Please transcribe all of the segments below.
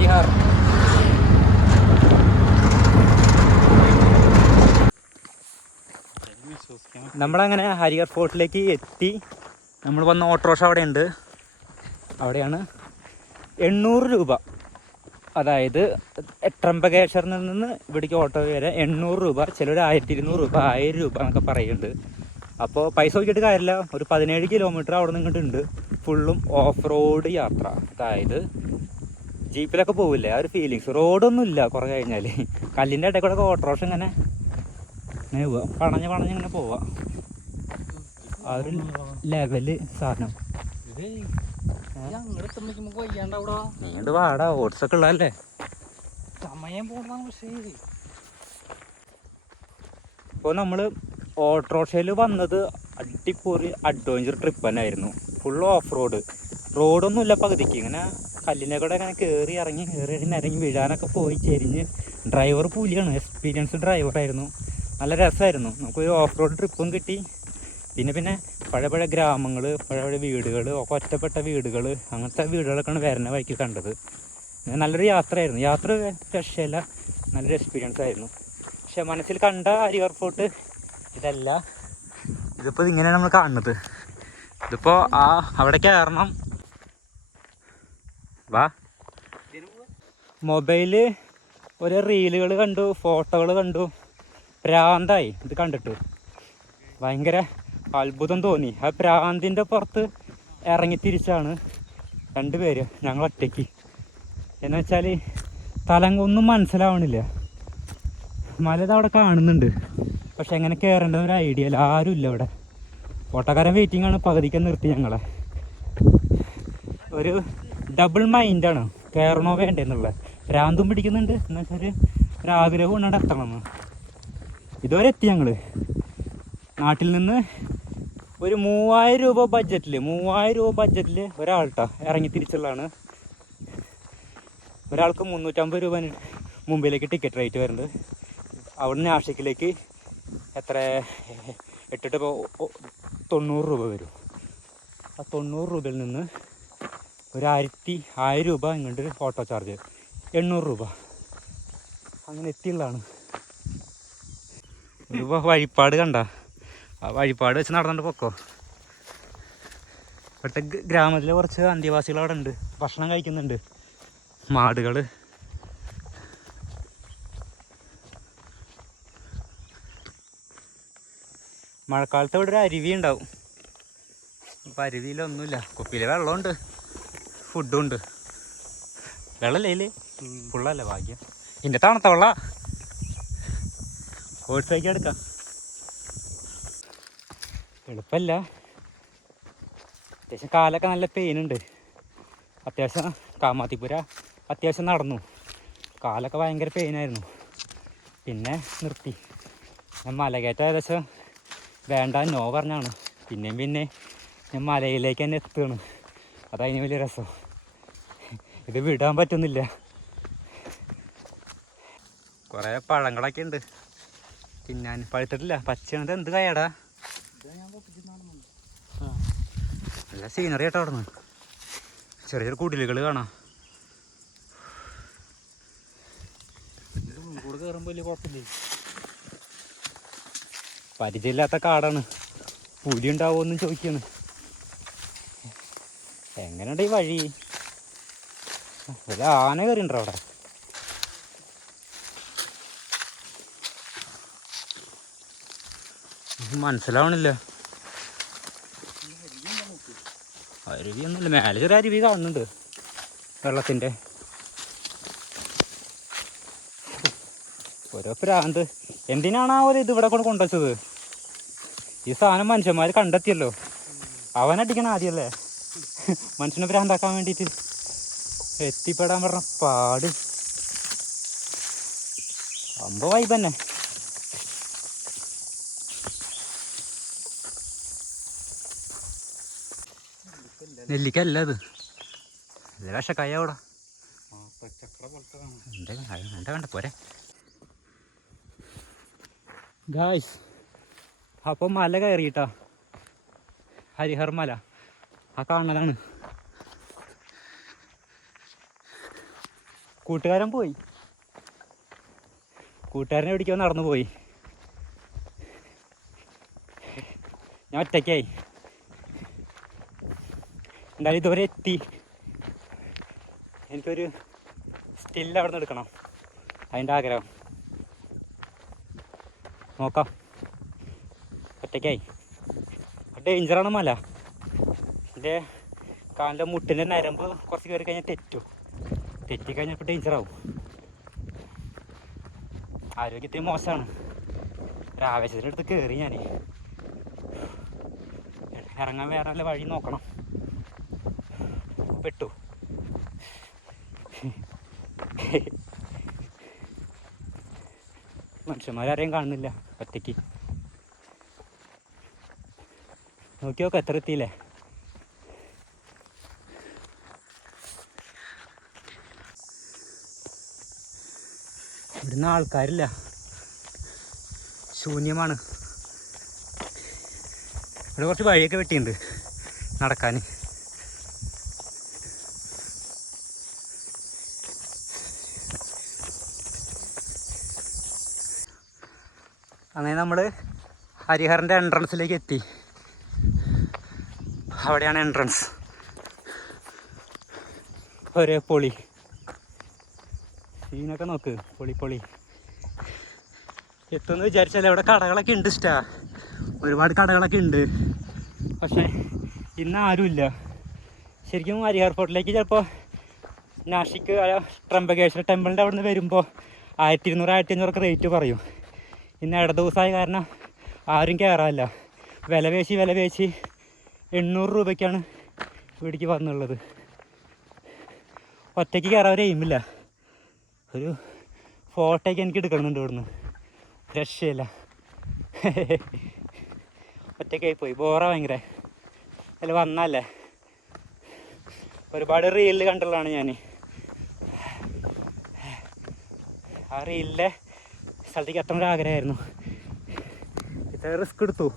ഹരിഹർ നമ്മളങ്ങനെ ഹരിഹർ ഫോർട്ടിലേക്ക് എത്തി. നമ്മൾ വന്ന ഓട്ടോറിക്ഷ അവിടെ ഉണ്ട് അവിടെയാണ് എണ്ണൂറ് രൂപ. അതായത് ട്രംബകേശ്വറിൽ നിന്ന് ഇവിടേക്ക് ഓട്ടോ വരെ എണ്ണൂറ് രൂപ ചിലർ ആയിരത്തി ഇരുന്നൂറ് രൂപ ആയിരം രൂപ എന്നൊക്കെ പറയുന്നുണ്ട്. അപ്പോൾ പൈസ നോക്കിയിട്ട് കാര്യമില്ല. ഒരു പതിനേഴ് കിലോമീറ്റർ അവിടെ നിന്ന് ഇങ്ങോട്ടുണ്ട് ഫുള്ളും ഓഫ് റോഡ് യാത്ര. അതായത് ജീപ്പിലൊക്കെ പോവില്ലേ? ആ ഒരു ഫീലിങ്സ് റോഡൊന്നും ഇല്ല കുറേ കഴിഞ്ഞാൽ കല്ലിന്റെ ഇടയിൽ കൂടെ ഓട്ടോറിക്ഷ ഇങ്ങനെ ഇങ്ങനെ പോവാം. പണഞ്ഞ് പണഞ്ഞ് ഇങ്ങനെ പോവാ. ആ ഒരു ലെവൽ സാധനം. നീണ്ട് വാടാ ഓട്സ് ഒക്കെ ഉള്ളതല്ലേ? സമയം ഇപ്പോൾ നമ്മൾ ഓട്ടോറിക്ഷയിൽ വന്നത് അടിപൊളി അഡ്വഞ്ചർ ട്രിപ്പ് തന്നെ ആയിരുന്നു ഫുൾ ഓഫ് റോഡ് റോഡൊന്നും ഇല്ല പകുതിക്ക്. ഇങ്ങനെ കല്ലിനെ കൂടെ അങ്ങനെ കയറി ഇറങ്ങി കയറി ഇറങ്ങി വീഴാനൊക്കെ പോയി ചെരിഞ്ഞ്. ഡ്രൈവർ പുലിയാണ്. എക്സ്പീരിയൻസ് ഡ്രൈവറായിരുന്നു നല്ല രസമായിരുന്നു. നമുക്കൊരു ഓഫ് റോഡ് ട്രിപ്പും കിട്ടി. പിന്നെ പിന്നെ പഴയ പഴയ ഗ്രാമങ്ങൾ പഴയ പഴയ വീടുകൾ ഒക്കെ ഒറ്റപ്പെട്ട വീടുകൾ അങ്ങനത്തെ വീടുകളൊക്കെയാണ് വരുന്ന വഴിക്ക് കണ്ടത്. നല്ലൊരു യാത്രയായിരുന്നു. യാത്ര രക്ഷയില്ല നല്ലൊരു എക്സ്പീരിയൻസ് ആയിരുന്നു. പക്ഷെ മനസ്സിൽ കണ്ട ഹരിഹർ ഫോർട്ട് ഇതല്ല. ഇതിപ്പോൾ ഇങ്ങനെയാണ് നമ്മൾ കാണുന്നത്. ഇതിപ്പോൾ ആ അവിടെ കയറണം മൊബൈൽ ഒരു റീലുകൾ കണ്ടു ഫോട്ടോകൾ കണ്ടു. പ്രാന്തായി ഇത് കണ്ടിട്ട്. ഭയങ്കര അത്ഭുതം തോന്നി. ആ പ്രാന്തിന്റെ പുറത്ത് ഇറങ്ങി തിരിച്ചാണ് രണ്ടുപേര് ഞങ്ങൾ ഒറ്റയ്ക്ക്. എന്ന് വെച്ചാൽ തലങ്ങൊന്നും മനസ്സിലാവണില്ല. മല ഇത് അവിടെ കാണുന്നുണ്ട്. പക്ഷെ എങ്ങനെ കയറേണ്ട ഒരു ഐഡിയ ഇല്ല. ആരും ഇല്ല ഇവിടെ. ഓട്ടക്കാരൻ വെയിറ്റിംഗ് ആണ്. പകുതിക്ക് നിർത്തി ഞങ്ങളെ. ഒരു ഡബിൾ മൈൻഡാണ് കയറണോ വേണ്ടേ എന്നുള്ളത്. ഭ്രാന്തും പിടിക്കുന്നുണ്ട്. എന്ന് വെച്ചാൽ ഒരാഗ്രഹം കൊണ്ടാണ് എത്തണമെന്ന് ഇതുവരെ എത്തി ഞങ്ങൾ നാട്ടിൽ നിന്ന് ഒരു മൂവായിരം രൂപ ബഡ്ജറ്റിൽ മൂവായിരം രൂപ ബഡ്ജറ്റിൽ ഒരാൾട്ടാ ഇറങ്ങി തിരിച്ചുള്ളതാണ്. ഒരാൾക്ക് മുന്നൂറ്റമ്പത് രൂപ മുമ്പിലേക്ക് ടിക്കറ്റ് റേറ്റ് വരുന്നത്. അവിടുന്ന് നാഷിക്കിലേക്ക് എത്ര? എട്ടിട്ട് തൊണ്ണൂറ് രൂപ വരും. ആ തൊണ്ണൂറ് രൂപയിൽ നിന്ന് ഒരു ആയിരത്തി ആയിരം രൂപ ഇങ്ങോട്ട് ഓട്ടോ ചാർജ് എണ്ണൂറ് രൂപ. അങ്ങനെ എത്തിയുള്ളതാണ്. വ- വഴിപ്പാട് കണ്ട. ആ വഴിപ്പാട് വെച്ച് നടന്നിട്ട് പൊക്കോ. ഇവിടുത്തെ ഗ്രാമത്തിലെ കുറച്ച് അന്ത്യവാസികൾ അവിടെ ഉണ്ട്. ഭക്ഷണം കഴിക്കുന്നുണ്ട്. മാടുകൾ. മഴക്കാലത്ത് ഇവിടെ ഒരു അരുവി ഉണ്ടാവും. അപ്പം അരുവിയിലൊന്നുമില്ല. കുപ്പിയിലെ വെള്ളമുണ്ട്. ഫുഡും ഉണ്ട് വെള്ളല്ലേ ഫുള്ളല്ലേ ഭാഗ്യം. എന്റെ തണുത്ത വെള്ള. ഓട്സ് എടുക്കാം. എളുപ്പമല്ല അത്യാവശ്യം കാലൊക്കെ നല്ല പെയിനുണ്ട് അത്യാവശ്യം കാമാത്തിപ്പുര അത്യാവശ്യം നടന്നു. കാലൊക്കെ ഭയങ്കര പെയിനായിരുന്നു പിന്നെ നിർത്തി. ഞാൻ മലകയറ്റം ഏകദേശം വേണ്ട നോ പറഞ്ഞാണ്. പിന്നെയും പിന്നെ ഞാൻ മലയിലേക്ക് തന്നെ എത്തുകയാണ്. അതതിന് വലിയ രസം. ഇത് വിടാൻ പറ്റുന്നില്ല. കുറേ പഴങ്ങളൊക്കെ ഉണ്ട്. തിന്നാൻ പഴുത്തിട്ടില്ല. പച്ചയാണത്. എന്ത് കായടാ? നല്ല സീനറി ആട്ടോ അവിടെ നിന്ന് ചെറിയ ചെറിയ കുടിലുകൾ കാണാം. പരിചയമില്ലാത്ത കാടാണ്. പുലി ഉണ്ടാവുമെന്നും ചോദിക്കാണ്. എങ്ങനെയുണ്ട് ഈ വഴി? ഒരു ആന കയറിണ്ടോ അവിടെ? മനസ്സിലാവണില്ല. അരുവിയൊന്നുമില്ല. മേലെ ചെറിയ അരുവി കാണുന്നുണ്ട് വെള്ളത്തിന്റെ. ഓരോ പ്രാന്ത്. എന്തിനാണ് ആ ഒരു ഇത് ഇവിടെ കൊണ്ട് കൊണ്ടുവച്ചത്? ഈ സാധനം മനുഷ്യന്മാർ കണ്ടെത്തിയല്ലോ. അവനടിക്കണം ആദ്യമല്ലേ? മനുഷ്യനെ ഭ്രാന്താക്കാൻ വേണ്ടിയിട്ട്. എത്തിപ്പെടാൻ പറഞ്ഞ പാട്. വൈബ് തന്നെ. നെല്ലിക്കല്ല അത്. പക്ഷെ വേണ്ട പോരെ. ഗായ്സ് അപ്പം മല കയറിയിട്ടാ. ഹരിഹർ മല. ആ കാണലാണ്. കൂട്ടുകാരൻ പോയി. കൂട്ടുകാരനെ പിടിക്കാൻ നടന്നു പോയി. ഞാൻ ഒറ്റയ്ക്കായി. എന്തായാലും ഇതുവരെ എത്തി. എനിക്കൊരു സ്റ്റിൽ അവിടെ നിന്ന് എടുക്കണം. അതിന്റെ ആഗ്രഹം. നോക്കാം. ഒറ്റയ്ക്കായി. ഡേഞ്ചറാണ് മല എന്റെ കാലിന്റെ മുട്ടിന്റെ നരമ്പ് കുറച്ച് കയറി കഴിഞ്ഞാൽ തെറ്റും. തെറ്റി കഴിഞ്ഞപ്പോൾ ഡേഞ്ചറാവും ആരോഗ്യത്തിന് മോശമാണ്. ഒരു ആവേശത്തിന്റെ അടുത്ത് കയറി ഞാൻ ഇറങ്ങാൻ വേറെ നല്ല വഴി നോക്കണം. പെട്ടു. മനുഷ്യന്മാരാരെയും കാണുന്നില്ല ഒറ്റയ്ക്ക്. നോക്കി നോക്കാം എത്ര എത്തിയില്ലേ? ഇവിടുന്ന് ആൾക്കാരില്ല. ശൂന്യമാണ്. ഇവിടെ കുറച്ച് വഴിയൊക്കെ വെട്ടിയിട്ടുണ്ട് നടക്കാൻ. അങ്ങനെ നമ്മൾ ഹരിഹറിന്റെ എൻട്രൻസിലേക്ക് എത്തി. അവിടെയാണ് എൻട്രൻസ് ഒരേ പൊളി. സീനൊക്കെ നോക്ക് പൊളി പൊളി. എത്തുമെന്ന് വിചാരിച്ചാൽ ഇവിടെ കടകളൊക്കെ ഉണ്ട് ഇഷ്ടാ. ഒരുപാട് കടകളൊക്കെ ഉണ്ട്. പക്ഷേ ഇന്ന് ആരുമില്ല ശരിക്കും ഹരിഹർ എയർപോർട്ടിലേക്ക് ചിലപ്പോൾ നാഷിക്ക് ട്രംബകേശ്വര ടെമ്പിളിന്റെ അവിടെ നിന്ന് വരുമ്പോൾ ആയിരത്തി ഇരുന്നൂറ് ആയിരത്തി അഞ്ഞൂറൊക്കെ റേറ്റ് പറയും. ഇന്ന് ഇട ദിവസമായ കാരണം ആരും കയറാനില്ല വില പേശി വില പേശി എണ്ണൂറ് രൂപയ്ക്കാണ് ഇവിടേക്ക് വന്നുള്ളത്. ഒറ്റയ്ക്ക് കയറാൻ ഒരു എയിമില്ല ഒരു ഫോട്ടോയ്ക്ക് എനിക്ക് എടുക്കണമെന്നുണ്ട് ഇവിടുന്ന്. രക്ഷയില്ല. ഒറ്റയ്ക്കായി പോയി. ബോറ ഭയങ്കര. അതിൽ വന്നല്ലേ ഒരുപാട് റീലിൽ കണ്ടുള്ളതാണ് ഞാൻ ആ റീലിലെ സ്ഥലത്തേക്ക് എത്തണ ഒരു ആഗ്രഹമായിരുന്നു. ഇത്ര റിസ്ക് എടുത്തു.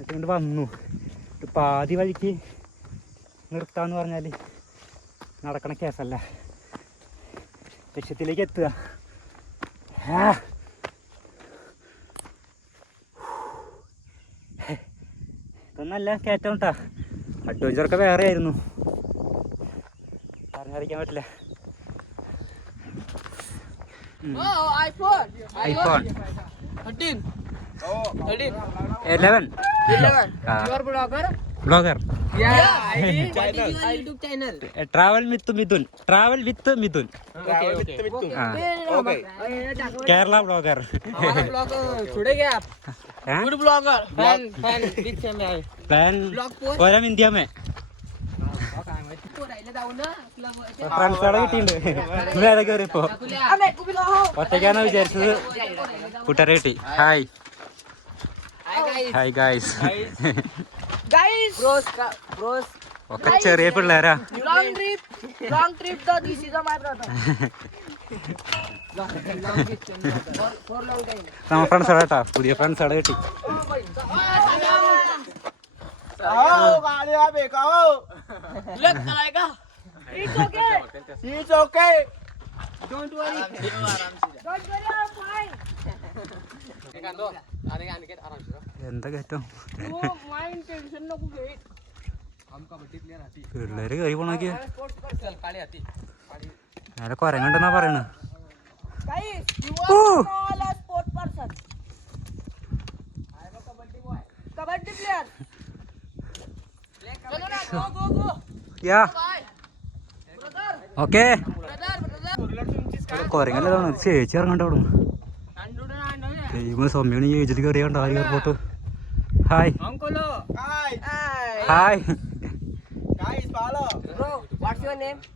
എന്നിട്ട് വന്നു. പാതി വഴിക്ക് നിർത്താന്ന് പറഞ്ഞാൽ നടക്കണ കേസല്ല ലക്ഷ്യത്തിലേക്ക് എത്തുക. ഇതൊന്നല്ല കയറ്റം കേട്ടാ അഡ്വഞ്ചറൊക്കെ വേറെ ആയിരുന്നു. പറഞ്ഞറിയിക്കാൻ പറ്റില്ല. IPhone 13. 13. Eleven 11. You are blogger travel with Mithun travel with Mithun Kerala blogger plan ഓരം ഇന്ത്യമേ ഫ്രണ്ട്സോടെ കിട്ടിയിട്ടുണ്ട് ഏതാ കയറിപ്പോ ഒറ്റയ്ക്കാന്ന് വിചാരിച്ചത്? കൂട്ടുകാരെ കിട്ടി hi hi guys Guys, bros, bros. ఒక రేపు లేరా long trip long trip the this is my brother ನಮ್ಮ ಫ್ರೆಂಡ್ಸ್ ಅಡಟ ಪುಡಿಯ ಫ್ರೆಂಡ್ಸ್ ಅಡಟಿ आओ गाड़ी आ बेकाओ लग जाएगा it's okay it's okay don't worry don't worry I am fine എന്താ കയറ്റം പിള്ളേര് കൈ പോണാക്കിയ നേരെ കൊരങ്ങണ്ടെന്നാ പറയണ ഓക്കെ കൊരങ്ങല്ലേ ചേച്ചി ഇറങ്ങണ്ട അവിടെ ദൈവം സൗമ്യാണ് ഏജിൽ കയറിയാണ്ട് ആര് airport hi. Hi?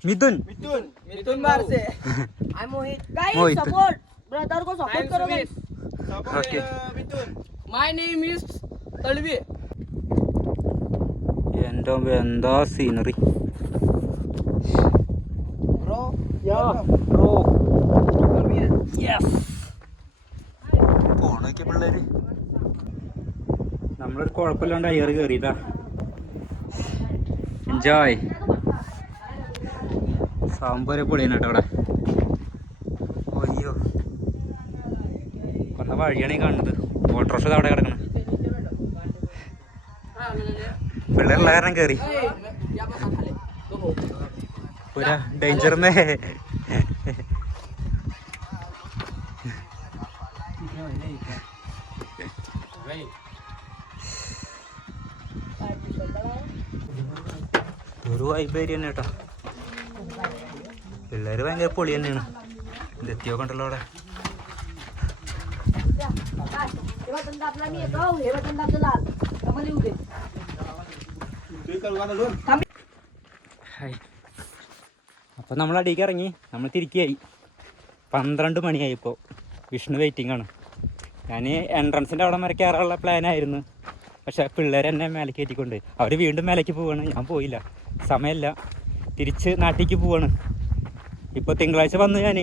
Mithun Mithun. Mithun Marse. I'm Mohit. Guys, കുഴപ്പമില്ലാണ്ട് അയ്യർ കയറിയതാ. എൻജോയ് സാമ്പാർ പൊളിയാണ് കേട്ടോ അവിടെ. അയ്യോ. വന്ന വഴിയാണ് കാണുന്നത്. ഓട്ടോറിക്ഷ അവിടെ കിടക്കണം. പിള്ളേരുള്ള കാരണം കയറി പുരാ ഡേഞ്ചർന്നേ ഒരു വൈബേരി തന്നെ കേട്ടോ. പിള്ളേര് ഭയങ്കര പൊളി തന്നെയാണ്. ഇത് എത്തിയോ ഉണ്ടല്ലോ അവിടെ? അപ്പൊ. നമ്മൾ അടിയിലേക്ക് ഇറങ്ങി. നമ്മൾ തിരിക്കുകയായി പന്ത്രണ്ട് മണിയായി ഇപ്പോൾ വിഷ്ണു വെയിറ്റിംഗ് ആണ്. ഞാൻ എൻട്രൻസിന്റെ അവിടെ വരെ കയറാനുള്ള പ്ലാനായിരുന്നു പക്ഷേ പിള്ളേർ എന്നെ മേലേക്ക് കയറ്റിക്കൊണ്ട് അവർ വീണ്ടും മേലേക്ക് പോവാണ്. ഞാൻ പോയില്ല. സമയമില്ല. തിരിച്ച് നാട്ടിലേക്ക് പോവാണ്. ഇപ്പോൾ തിങ്കളാഴ്ച വന്നു ഞാൻ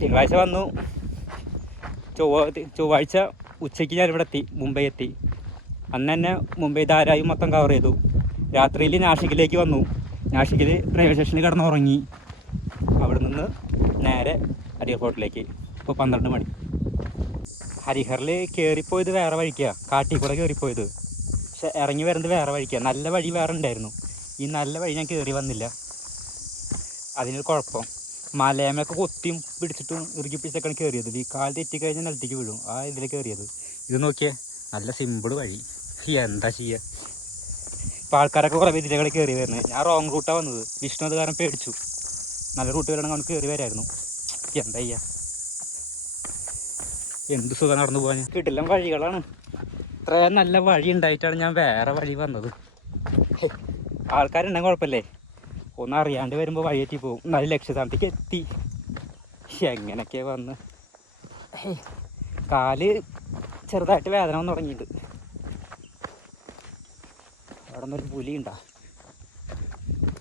തിങ്കളാഴ്ച വന്നു. ചൊവ്വ ചൊവ്വാഴ്ച ഉച്ചയ്ക്ക് ഞാൻ ഇവിടെ എത്തി മുംബൈ എത്തി. അന്ന് തന്നെ മുംബൈ ധാരായും മൊത്തം കവർ ചെയ്തു. രാത്രിയിൽ നാഷിക്കിലേക്ക് വന്നു. നാഷിക്കിൽ റെയിൽവേ സ്റ്റേഷനിൽ കിടന്നുറങ്ങി. അവിടെ നിന്ന് നേരെ ഹരിഹറിലേക്ക് ഇപ്പോൾ പന്ത്രണ്ട് മണി. ഹരിഹറിൽ കയറിപ്പോയത് വേറെ വഴിക്കാണ് കാട്ടിൽ കൂടെ കയറിപ്പോയത് പക്ഷെ ഇറങ്ങി വരുന്നത് വേറെ വഴിക്കാണ് നല്ല വഴി വേറെ ഉണ്ടായിരുന്നു. ഈ നല്ല വഴി ഞാൻ കയറി വന്നില്ല. അതിനൊരു കുഴപ്പം. മലയമൊക്കെ കൊത്തിയും പിടിച്ചിട്ടും ഇറുക്കി പിടിച്ചൊക്കെയാണ് കയറിയത് ഈ കാൽ തെറ്റിക്കഴിഞ്ഞാൽ നിലത്തേക്ക് വീഴും. ആ ഇതിൽ കയറിയത് ഇത് നോക്കിയേ നല്ല സിമ്പിൾ വഴി. എന്താ ചെയ്യുക ഇപ്പോൾ ആൾക്കാരൊക്കെ കുറേ ഇതിലൂടെ കയറി വരുന്നത് ഞാൻ റോങ് റൂട്ടാണ് വന്നത്. വിഷ്ണു അത് കാരണം പേടിച്ചു. നല്ല റൂട്ട് വരണമെങ്കിൽ അവൻ കയറി വരായിരുന്നു. എന്താ ചെയ്യുക എന്ത് സുഖം നടന്നു പോകാൻ കിട്ടില്ല വഴികളാണ്. ഇത്രയും നല്ല വഴി ഉണ്ടായിട്ടാണ് ഞാൻ വേറെ വഴി വന്നത്. ആൾക്കാരുണ്ടെങ്കിൽ കുഴപ്പമില്ലേ? ഒന്ന് അറിയാണ്ട് വരുമ്പോൾ വഴിയെത്തി പോകും. നല്ല ലക്ഷ്യസ്ഥാനത്തേക്ക് എത്തി. എങ്ങനെയൊക്കെ വന്ന്? കാൽ ചെറുതായിട്ട് വേദന വന്ന് തുടങ്ങിയിട്ടുണ്ട്. അവിടെ നിന്നൊരു പുലി ഉണ്ടാ.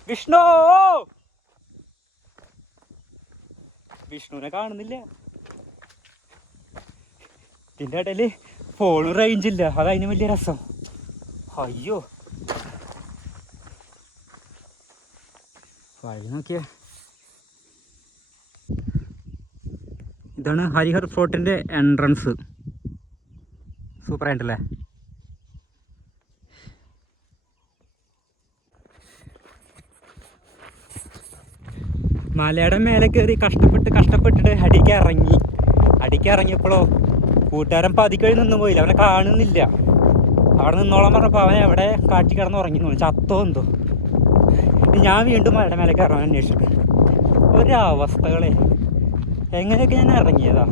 വിഷ്ണു! വിഷ്ണുവിനെ കാണുന്നില്ല. ഇതിന്റെ ഇടയിൽ ഫോൺ റേഞ്ച് ഇല്ല. അതതിന് വലിയ രസം. അയ്യോ. വഴി നോക്കിയ. ഇതാണ് ഹരിഹർ ഫോർട്ടിന്റെ എൻട്രൻസ് സൂപ്പറായിട്ടല്ലേ? മലയുടെ മേലെ കയറി കഷ്ടപ്പെട്ട് കഷ്ടപ്പെട്ടിട്ട് അടിക്കിറങ്ങി അടിക്കിറങ്ങിയപ്പോഴോ കൂട്ടുകാരൻ പതിക്കഴി നിന്ന് പോയില്ല. അവനെ കാണുന്നില്ല. അവിടെ നിന്നോളാൻ പറഞ്ഞപ്പോൾ അവൻ എവിടെ കാട്ടി കിടന്ന് ഉറങ്ങി തോന്നി. ചത്തോ എന്തോ. ഞാൻ വീണ്ടും മലയുടെ മേലെ കയറാൻ അന്വേഷിച്ചിട്ട്. ഒരവസ്ഥകളെ. എങ്ങനെയൊക്കെ ഞാൻ ഇറങ്ങിയതാ?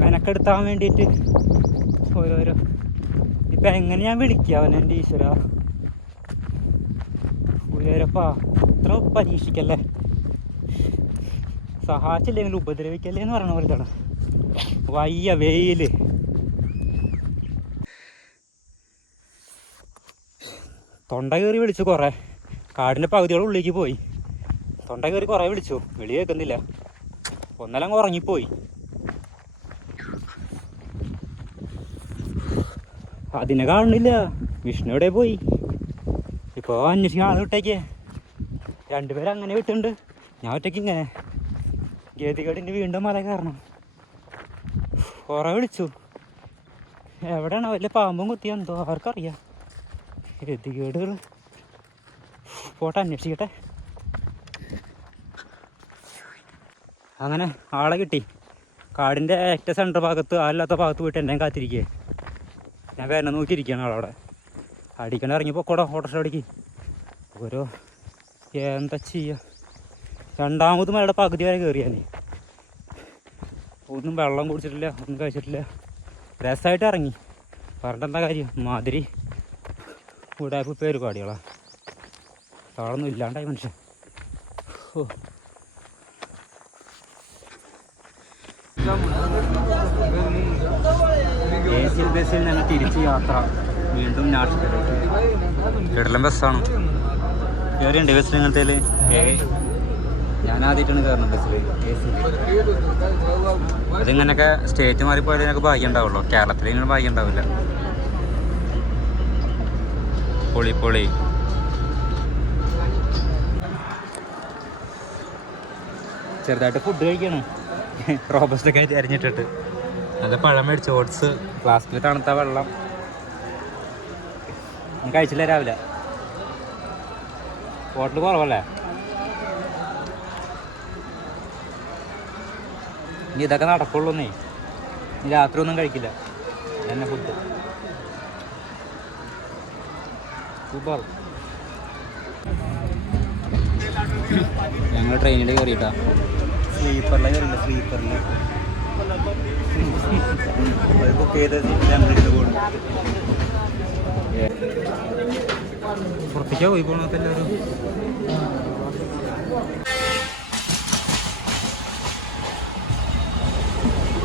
മെനക്കെടുത്താൻ വേണ്ടിയിട്ട് ഓരോരോ. ഇപ്പം എങ്ങനെ ഞാൻ വിളിക്കുക അവൻ എന്റെ ഈശ്വര? ഗുരുവരപ്പാ ഇത്ര പരീക്ഷിക്കല്ലേ? സഹായിച്ചില്ലെങ്കിൽ ഉപദ്രവിക്കല്ലേ എന്ന് പറയണ പോലെ ഇതാണ്. വയ്യ വെയിൽ. തൊണ്ട കയറി വിളിച്ചു കുറേ. കാടിന്റെ പകുതിയോടെ ഉള്ളിലേക്ക് പോയി. തൊണ്ട കയറി കുറേ വിളിച്ചു. വെളി കേൾക്കുന്നില്ല. ഒന്നലങ്ങ് ഉറങ്ങിപ്പോയി. അതിനെ കാണുന്നില്ല. വിഷ്ണു എവിടെ പോയി? ഇപ്പോൾ അന്വേഷിക്കാൻ ആൾ വിട്ടേക്കേ. രണ്ടുപേരും അങ്ങനെ വിട്ടുണ്ട്. ഞാൻ ഒറ്റയ്ക്ക് ഇങ്ങനെ. ഗതികേടിന്റെ വീണ്ടും മല കയറണം. കുറേ വിളിച്ചു. എവിടെയാണ്? വല്ല പാമ്പും കുത്തിയ? എന്തോ? ആർക്കറിയാം ഗതികേടുകൾ പോട്ടെ അന്വേഷിക്കട്ടെ. അങ്ങനെ ആളെ കിട്ടി. കാടിന്റെ ഏറ്റവും സെന്റർ ഭാഗത്ത് ആളില്ലാത്ത ഭാഗത്ത് പോയിട്ട് എന്നെ കാത്തിരിക്കേ. ഞാൻ വേറെ നോക്കിയിരിക്കുകയാണ് ആളവിടെ. അടിക്കണ ഇറങ്ങി പൊക്കോടാ ഓട്ടോറിക്ഷ അടിക്ക് ഓരോ എന്താ ചെയ്യുക രണ്ടാമതും അയാളുടെ പകുതി വരെ കയറിയാണ് ഒന്നും വെള്ളം കുടിച്ചിട്ടില്ല ഒന്നും കഴിച്ചിട്ടില്ല. രസമായിട്ട് ഇറങ്ങി. പറഞ്ഞിട്ട് എന്താ കാര്യം? മാതിരി കൂടായ്പ പരിപാടികളാ. താളൊന്നും ഇല്ലാണ്ടായി മനുഷ്യൻ. ഓ എ സി ബസ്സിൽ ഞങ്ങൾ തിരിച്ച് യാത്ര. വീണ്ടും നാട്ടിലേക്ക്. കിടലം ബസ്സാണ്? കയറിയുണ്ട് ബസ്സിൽ ഇങ്ങനത്തേൽ ഞാൻ ആദ്യമായിട്ടാണ് കയറുന്നത് ബസ്സിൽ എ അതിങ്ങനെയൊക്കെ സ്റ്റേറ്റ് മാറിപ്പോയാലേ ഞങ്ങൾക്ക് ഭാഗ്യം ഉണ്ടാവുള്ളൂ. കേരളത്തിൽ ഇങ്ങനെ ഭാഗ്യം ഉണ്ടാവില്ല. പൊളി പൊളി. ചെറുതായിട്ട് ഫുഡ് കഴിക്കണം. റോബസ്റ്റൊക്കെ ആയിട്ട് നല്ല പഴം മേടിച്ച്. ഓട്സ് ഫ്ലാസ്കിൽ തണുത്ത വെള്ളം. കഴിച്ചില്ല രാവിലെ. ഹോട്ടൽ കുറവല്ലേ? ഇനി ഇതൊക്കെ നടക്കുള്ളൂന്നേ ഇനി രാത്രി ഒന്നും കഴിക്കില്ല. എന്നെ ഫുഡ് സൂപ്പർ ഞങ്ങൾ ട്രെയിനിൽ കയറിയിട്ടാ സ്ലീപ്പറിൽ ബുക്ക് ചെയ്ത് പോകണം പുറത്തേക്കാ പോയി പോകണത്തെ എല്ലാവരും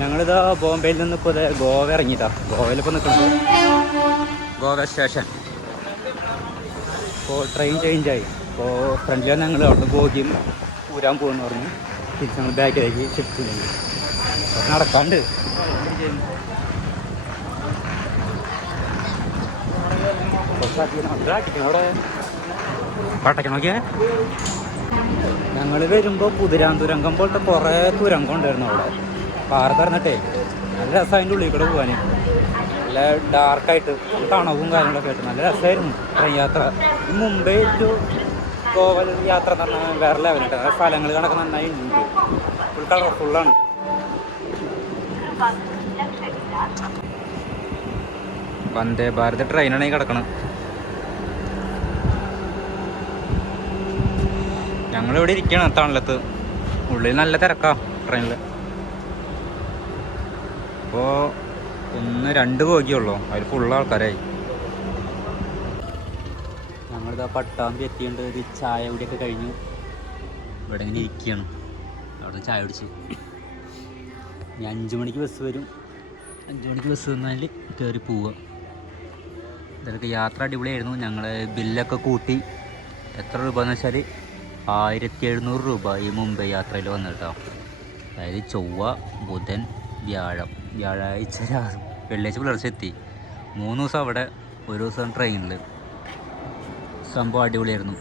ഞങ്ങളിതാ ബോംബെയിൽ നിന്ന് ഇപ്പോൾ ഗോവ ഇറങ്ങിയിട്ടാ ഗോവയിൽ ഇപ്പോൾ നിൽക്കുന്നത് ഗോവ സ്റ്റേഷൻ. ഇപ്പോൾ ട്രെയിൻ ചേഞ്ചായി ഇപ്പോൾ ഫ്രണ്ടിൽ ഞങ്ങൾ അവിടെ പോകുകയും ഊരാൻ പോകുമെന്ന് പറഞ്ഞു തിരിച്ച് ഞങ്ങൾ ബാക്കിലേക്ക് ഷിഫ്റ്റ് ചെയ്യുന്നു നടക്കാണ്ട്. ഞങ്ങൾ വരുമ്പോൾ കുതിരാൻ തുരങ്കം പോലത്തെ കുറേ തുരങ്കം ഉണ്ടായിരുന്നു അവിടെ. പാറ തുറന്നിട്ടേ നല്ല രസം അതിന്റെ ഉള്ളിൽ കൂടെ പോകാൻ നല്ല ഡാർക്കായിട്ട് തണവും കാര്യങ്ങളൊക്കെ ആയിട്ട് നല്ല രസമായിരുന്നു. ട്രെയിൻ യാത്ര ഈ മുംബൈ ടു ഗോവ യാത്ര എന്ന് പറഞ്ഞാൽ വേറെ ലെവലുണ്ട് നല്ല സ്ഥലങ്ങൾ കണക്ക് നന്നായി ഉണ്ട്. ഫുൾ കളർഫുള്ളാണ് വന്ദേ ഭാരത് ട്രെയിനാണ് ഈ കിടക്കണം ഞങ്ങളിവിടെ ഇരിക്കണം തണലത്ത്. ഉള്ളിൽ നല്ല തിരക്കാ ട്രെയിനിൽ ഇപ്പോൾ ഒന്ന് രണ്ട് ബോഗിയുള്ളൂ അതിൽ ഫുള്ള് ആൾക്കാരായി. ഞങ്ങളിതാ പട്ടാമ്പി എത്തിയുണ്ട് ഒരു ചായ കുടിയൊക്കെ കഴിഞ്ഞു. ഇവിടെ ഇങ്ങനെ ഇരിക്കുകയാണ് അവിടെ ചായ കുടിച്ച്. ഇനി അഞ്ച് മണിക്ക് ബസ് വരും. അഞ്ച് മണിക്ക് ബസ് വന്നാൽ കയറി പോവുക. ഇതൊക്കെ യാത്ര അടിപൊളിയായിരുന്നു. ഞങ്ങൾ ബില്ലൊക്കെ കൂട്ടി. എത്ര രൂപ എന്ന് വെച്ചാൽ ആയിരത്തി എഴുന്നൂറ് രൂപ ഈ മുംബൈ യാത്രയിൽ വന്നിട്ടോ അതായത് ചൊവ്വ ബുധൻ വ്യാഴം. വ്യാഴാഴ്ച രാ- വെള്ളിയാഴ്ച പുലർച്ചെ എത്തി. മൂന്ന് ദിവസം അവിടെ ഒരു ദിവസം ട്രെയിനിൽ സംഭവം അടിപൊളിയായിരുന്നു.